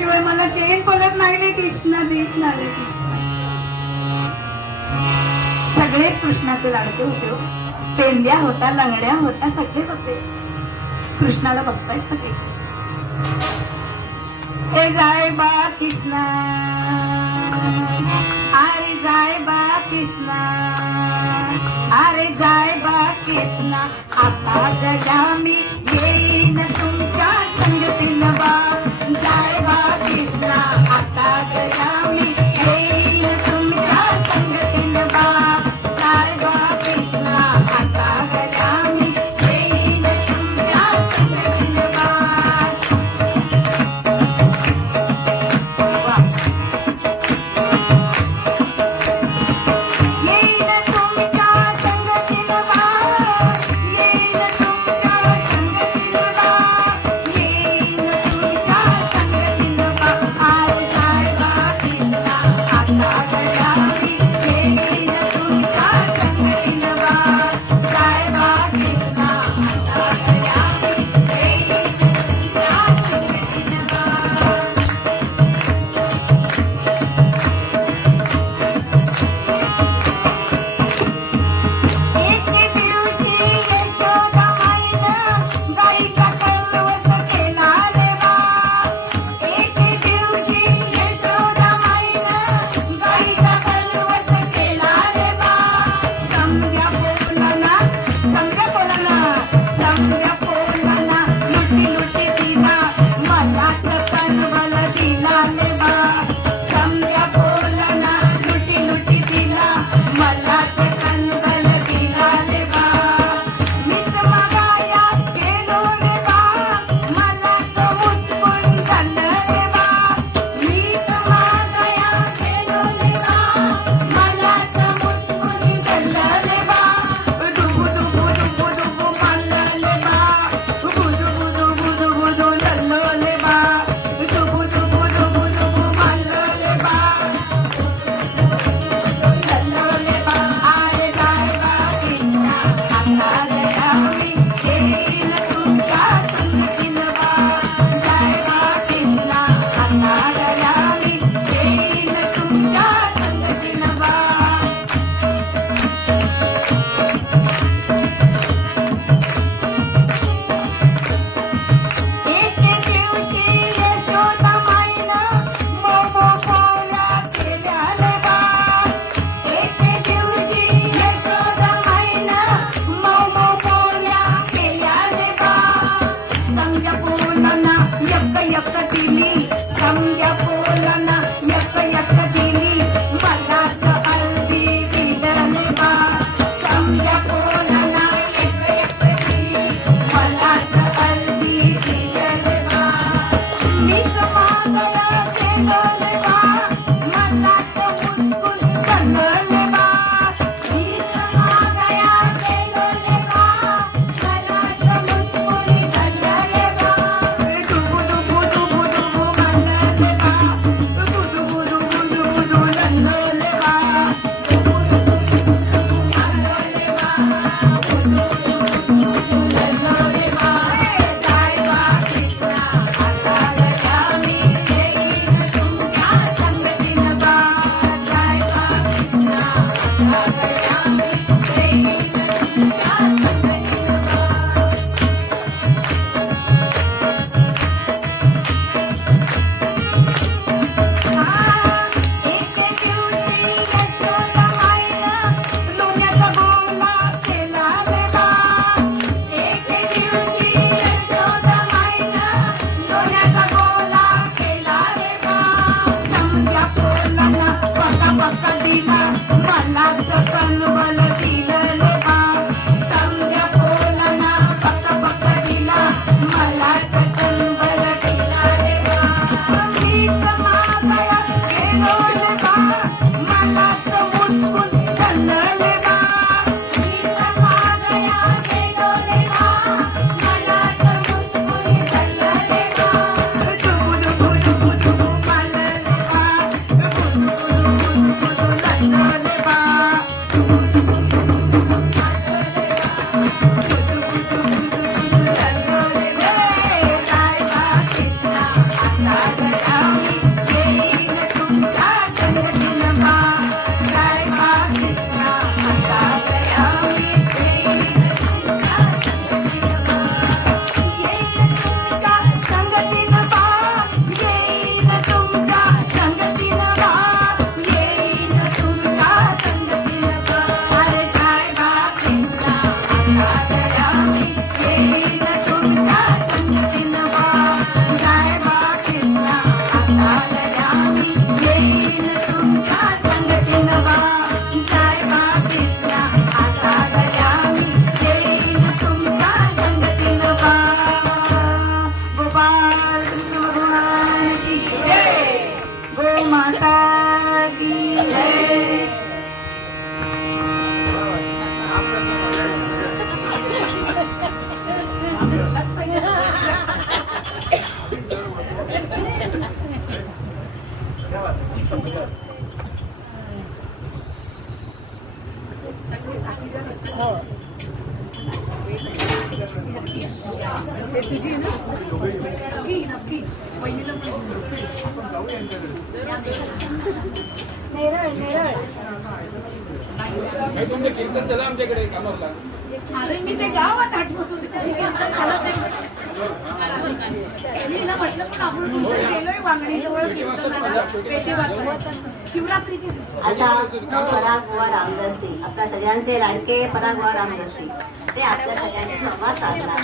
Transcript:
तुझ्याशिवाय मला चेन पलत नाही रे कृष्णा दिसना रे कृष्णा. सगळेच कृष्णाचे लाडके होते हो. पेंद्या होता, लंगड्या होता, सगळे होते. कृष्णाला बघताय सगळे. ए जाय बा कृष्णा, अरे जाय बा कृष्णा, अरे जाय बा कृष्णा. आता गया मी येईन तुमच्या संगतीन बा. जाय बा कृष्णा, आता गया मी येईन तुमच्या संगतीन बा. जाय बा कृष्णा, आता गया मी येईन तुमच्या संगतीन बा. गोपाल कृष्ण भगवान की जय, गो माता की जय. तुमचं कीर्तन झालं आमच्याकडे कामाला. अरे मी ते गावात आठवत होते कधी कीर्तन झालं ते. मी ना म्हटलं पण आपण गेलोय वांगणीजवळ कीर्तनाला, पेटी वाजवायला. शिवरात्रीची दिवशी. आता परागबुवा रामदासी आपल्या सगळ्यांचे लाडके परागबुवा रामदासी ते आपल्या सगळ्यांनी संवाद साधला.